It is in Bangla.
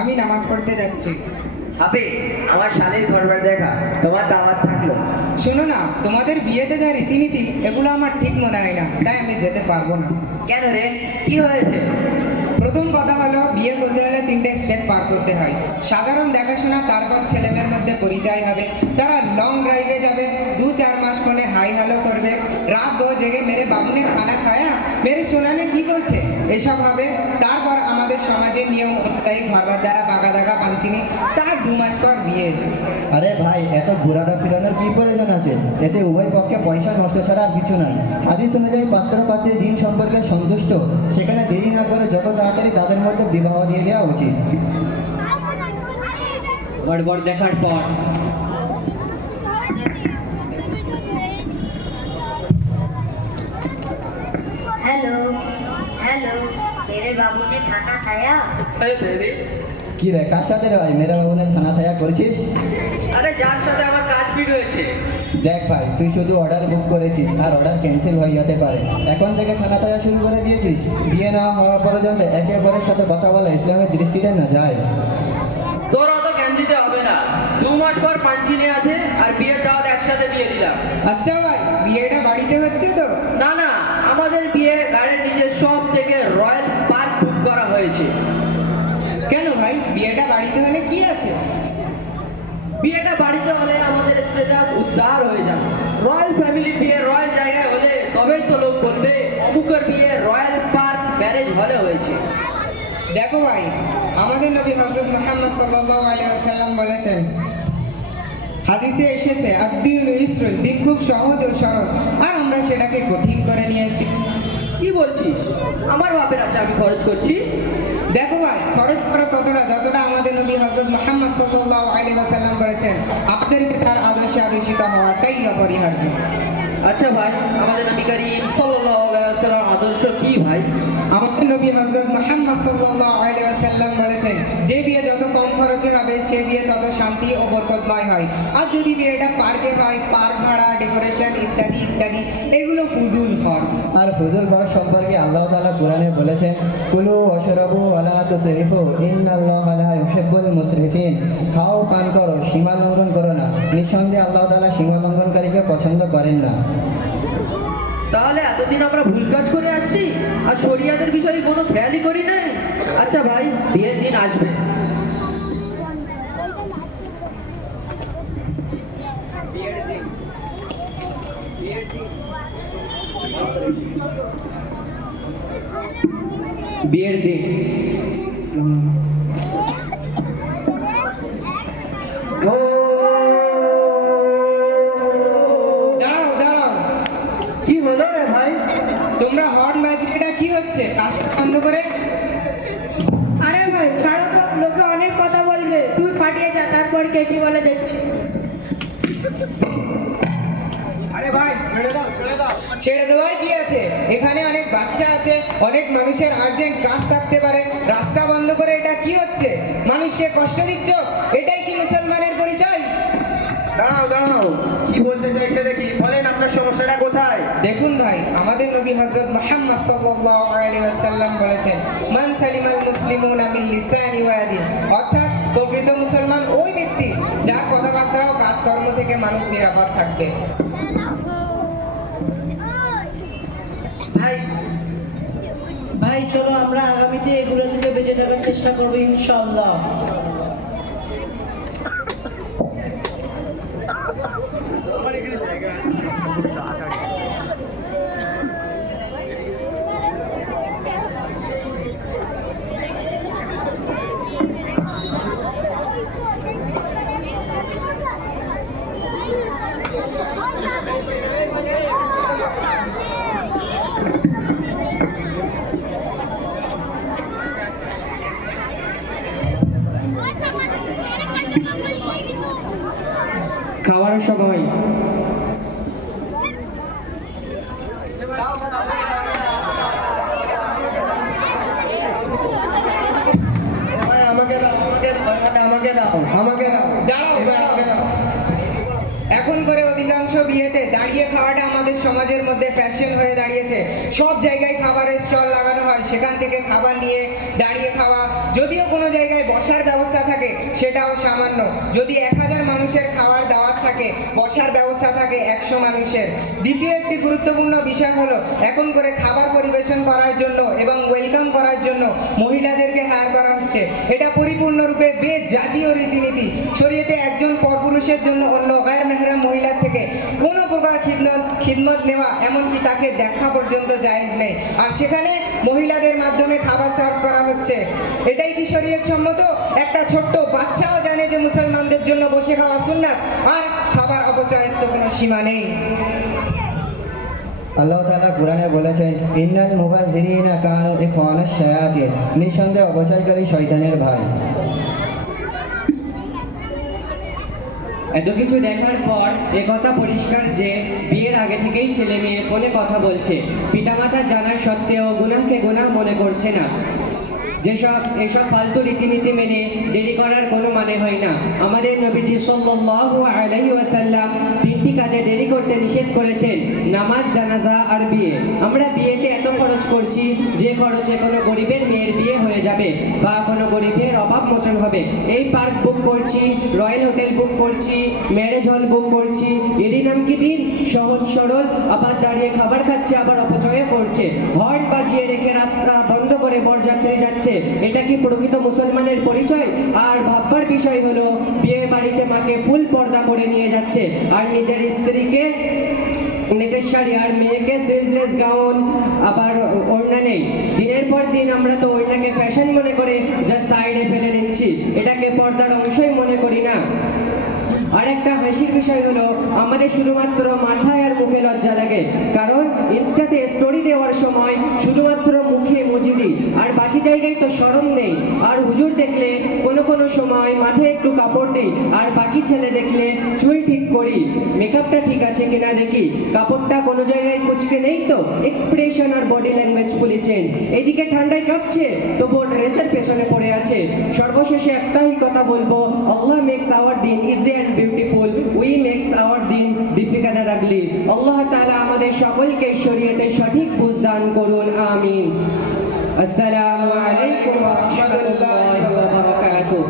আমি নামাজ পড়তে যাচ্ছি। আবে আমার শালীর ঘরবার দেখা, তোমার দাওয়াত থাকলো। শোনো না, তোমাদের বিয়েতে যা রীতিনীতি এগুলো আমার ঠিক মনে হয় না, তাই আমি যেতে পারবো না। কেন রে, কি হয়েছে? প্রথম কথা হলো, বিয়ে করতে হলে 3টে স্টেপ পার করতে হয়। সাধারণ দেখাশোনা, তারপর ছেলেমেয়ের মধ্যে পরিচয় হবে, তারা লং ড্রাইভে যাবে, 2-4 মাস ফোনে হাই হ্যালো করবে, রাত 2 জেগে মেরে বাবুনে খানা খায়া মেরে শোনানে কি করছে এসব হবে। তারপর আমাদের সমাজের নিয়ম অনুযায়ী ঘরবার দ্বারা বাগা দাগা পাঞ্চিনি, তার 2 মাস পর বিয়ে। আরে ভাই, এত ঘোরাটা ফিরানোর কি প্রয়োজন আছে? এতে উভয় পক্ষে পয়সা নষ্ট ছাড়া আর কিছু নাই। হাদিস অনুযায়ী পাত্র পাত্রী দিন সম্পর্কে সন্তুষ্ট, সেখানে দেরি না করে যত তাড়াতাড়ি তাদের মধ্যে বিবাহ দিয়ে দেওয়া উচিত। গড়বড় দেখার পর हेलो हेलो मेरे बाबू ने खाना खाया। কি রে, কার সাথে রে ভাই মেরা বাবুনের থানা থায়া করেছিস? আরে যার সাথে আমার কাজ ফিট হয়েছে। দেখ ভাই, তুই শুধু অর্ডার বুক করেছিস আর অর্ডার ক্যান্সেল হয়ে যেতে পারে। এখন থেকে খানা থায়া শুরু করে দিয়েছিস। বিয়ে না হওয়া পর্যন্ত একে অপরের সাথে কথা বলা ইসলামের দৃষ্টিতে না যায়। তোর অত জ্ঞান দিতে হবে না। 2 মাস পর পাঞ্চিনি আছে আর বিয়ের দাওয়াত একসাথে দিয়ে দিলাম। আচ্ছা ভাই, বিয়েটা বাড়িতে হচ্ছে তো? না না, আমাদের বিয়ে গাড়ির নিচে সব থেকে রয়্যাল পার্ক বুক করা হয়েছে। কেন ভাই, বিয়েটা বাড়িতে হলে কি আছে? বিয়েটা বাড়িতে হলে আমাদের স্ট্যাটাস উদ্ধার হয়ে যাবে। রয়্যাল ফ্যামিলি বিয়ে রয়্যাল জায়গায় হলে তবেই তো লোক বলবে অমুকের বিয়ে রয়্যাল পার্ক ম্যারেজ হলে হয়েছে। দেখো ভাই, আমাদের নবী হযরত মুহাম্মদ সাল্লাল্লাহু আলাইহি ওয়াসাল্লাম বলেছেন, হাদিসে এসেছে, আদ-দীনু ইসরুন, দিন খুব সহজ ও সরল, আর আমরা সেটাকে কঠিন করে নিয়েছি। কি বলছিস? আমার বাপের আছে, আমি খরচ করছি। দেখো ভাই, খরচ করো ততটা যতটা আমাদের নবী হযরত মুহাম্মদ সাল্লাল্লাহু আলাইহি ওয়াসাল্লাম করেছেন। আপনাদেরকে তার আদর্শে আদর্শিত হওয়াটাই অপরিহার্য। আচ্ছা ভাই, আমাদের নবী করিম সাল্লাল্লাহু আলাইহি ওয়াসাল্লাম আদর্শ কি ভাই? আমাদের নবী হযরত মুহাম্মদ সাল্লাল্লাহু আলাইহি ওয়াসাল্লাম বলেছেন, যে বিয়ে যত কম খরচে হবে সে বিয়ে তত শান্তি ও বরকতময় হয়। আর যদি বিয়েটা পার্কে হয়, পার্ক ভাড়া, ডেকোরেশন ইত্যাদি ইত্যাদি, এগুলো ফুজুল খরচ। আর ফজল খরচ সম্পর্কে আল্লাহ তাআলা কোরআনে বলেছেন, কুলু ওয়াশরাবু ওয়ালা তুসরিফু ইন্নাল্লাহা লা ইউহিব্বুল মুসরিফিন। খাও, পান করো, সীমা লঙ্ঘন করো না। নিঃসন্দেহে আল্লাহ তাআলা সীমা লঙ্ঘনকারীকে পছন্দ করেন না। তাহলে এতদিন আমরা ভুল কাজ করে আসছি আর শরিয়াতের বিষয়ে কোনো খেয়ালই করি নাই। আচ্ছা ভাই, বিয়ের দিন আসবে। বিয়ের দিন দাঁড়াও দাঁড়াও, কি হলো রে ভাই? তোমরা হর্ন বাজছে, এটা কি হচ্ছে? কাজ বন্ধ করে। আরে ভাই ছাড়ো তো, লোকে অনেক কথা বলবে, তুই ফাটিয়ে যা, তারপর কে কি বলে দেখছি। ছেড়ে দেওয়ার কি আছে? এখানে অনেক বাচ্চা আছে, অনেক মানুষের আর্জেন্ট কাজ থাকতে পারে। রাস্তা বন্ধ করে এটা কি হচ্ছে? মানুষকে কষ্ট দিচ্ছ? এটাই কি মুসলমানের পরিচয়? দাঁড়াও দাঁড়াও, কি বলতে চাইছে দেখি, বলেন আপনার সমস্যাটা কোথায়? দেখুন ভাই, আমাদের নবী হযরত মুহাম্মদ সাল্লাল্লাহু আলাইহি ওয়াসাল্লাম বলেছেন, মান সালিমাল মুসলিমুনা মিন লিসানি ওয়া ইয়াদিহি, অর্থাৎ প্রকৃত মুসলমান ওই ব্যক্তি যার কথাবার্তা ও কাজকর্ম থেকে মানুষ নিরাপদ থাকবে। ভাই ভাই চলো আমরা আগামীতে এগুলো থেকে বেঁচে থাকার চেষ্টা করবো ইনশাআল্লাহ। খাওয়ার সময় আমাকে দাও, আমাকে দাও, আমাকে দাও, আমাকে দাও। দাঁড়াও দাঁড়াও, এখন করে অধিকাংশ বিয়েতে দাঁড়িয়ে খাওয়াটা আমাদের সমাজের মধ্যে ফ্যাশন হয়ে দাঁড়িয়েছে। সব জায়গায় খাবারের স্টল লাগানো হয়, সেখান থেকে খাবার নিয়ে দাঁড়িয়ে খাওয়া। যদিও কোনো জায়গায় বসার ব্যবস্থা থাকে সেটাও সামান্য। যদি 1000 মানুষের খাওয়ার দাওয়াত থাকে, বসার ব্যবস্থা থাকে 100 মানুষের। দ্বিতীয় একটি গুরুত্বপূর্ণ বিষয় হলো এখন করে খাবার পরিবেশন করার জন্য এবং ওয়েলকাম করার জন্য মহিলাদেরকে হায়ার করা হচ্ছে। এটা পরিপূর্ণরূপে বেজাতীয় রীতিনীতি। শরীয়তে একজন পরপুরুষের জন্য অন্য গায়ের মেহরাম মহিলার থেকে কোনো প্রকার খিদমত নেওয়া, এমনকি তাকে দেখা পর্যন্ত জায়েজ নেই। আর সেখানে মহিলাদের মাধ্যমে খাবার সার্ভ করা হচ্ছে। এটাই কি শরীয়ত সম্মত? একটা ছোট্ট বাচ্চাও জানে যে মুসলমানদের জন্য বসে খাওয়া সুন্নাত, আর খাবার অপচয়ের তো কোনো সীমা নেই। আল্লাহ তাআলা কোরআনে বলেছেন, ইন্নাল মুবাযযিরিনা কানু ইখওয়ানাশ শায়াতিন, নিঃসন্দেহে অপচয়কারী শয়তানের ভাই। এত কিছু দেখার পর একথা পরিষ্কার যে বিয়ের আগে থেকেই ছেলে মেয়ে ফোনে কথা বলছে, পিতামাতার জানার সত্ত্বেও গুনাহকে গুনাহ মনে করছে না। এসব ফালতু রীতিনীতি মেনে দেরি করার কোনো মানে হয় না। আমাদের নবীজি সাল্লাল্লাহু আলাইহি ওয়াসাল্লাম 3টি কাজে দেরি করতে নিষেধ করেছেন: নামাজ, জানাজা আর বিয়ে। আমরা বিয়েতে এত খরচ করছি যে খরচে কোনো গরিবের মেয়ের বিয়ে হয়ে যাবে বা কোনো গরিবের অভাব মোচন হবে। এই পার্ক বুক করছি, রয়্যাল হোটেল বুক করছি, ম্যারেজ হল বুক করছি। এরই নাম কি দিন? সহজ সরল। আবার দাঁড়িয়ে খাবার খাচ্ছে, আবার অপচয় করছে। হর্ন বাজিয়ে রেখে রাস্তা বন্ধ করে বরযাত্রী যাচ্ছে। এটা কি প্রকৃত মুসলমানের পরিচয়? আর ভাববার বিষয় হলো, বিয়ে বাড়িতে মাকে ফুল পর্দা করে নিয়ে যাচ্ছে আর নিজের স্ত্রীকে নেটের শাড়ি আর মেয়েকে স্লিভলেস গাউন, আবার ওড়না নেই। দিনের পর দিন আমরা তো ওড়নাকে ফ্যাশন মনে করে যা সাইডে ফেলে নিচ্ছি, এটাকে পর্দার অংশই মনে করি না। আর একটা হাসির বিষয় হলো, আমাদের শুধুমাত্র মাথায় আর মুখে লজ্জা লাগে, কারণ ইনস্টাতে স্টোরি দেওয়ার সময় শুধুমাত্র মুখে ইমোজি দিই, আর বাকি জায়গায় তো শরম নেই। আর হুজুর দেখলে কোনো সময় মাথায় একটু কাপড় দিই, আর বাকি ছেলে দেখলে চুল ঠিক করি, মেকআপটা ঠিক আছে কিনা দেখি, কাপড়টা কোনো জায়গায় কুচকে নেই তো। এক্সপ্রেশন আর বডি ল্যাঙ্গুয়েজ ফুলি চেঞ্জ। এদিকে ঠান্ডায় কাঁপছে, তবুও ড্রেসের পেছনে পড়ে আছে। সর্বশেষে একটাই কথা বলবো, আল্লাহ মেক্স আওয়ার দিন easy and beautiful, we makes our দিন ডিফিকাল্ট অ্যান্ড আগলি। আল্লাহ তাআলা আমাদের সকলকে শরীয়তের সঠিক বুঝ দান করুন, আমিন। আসসালামু আলাইকুম ওয়া রাহমাতুল্লাহি ওয়া বারাকাতুহু।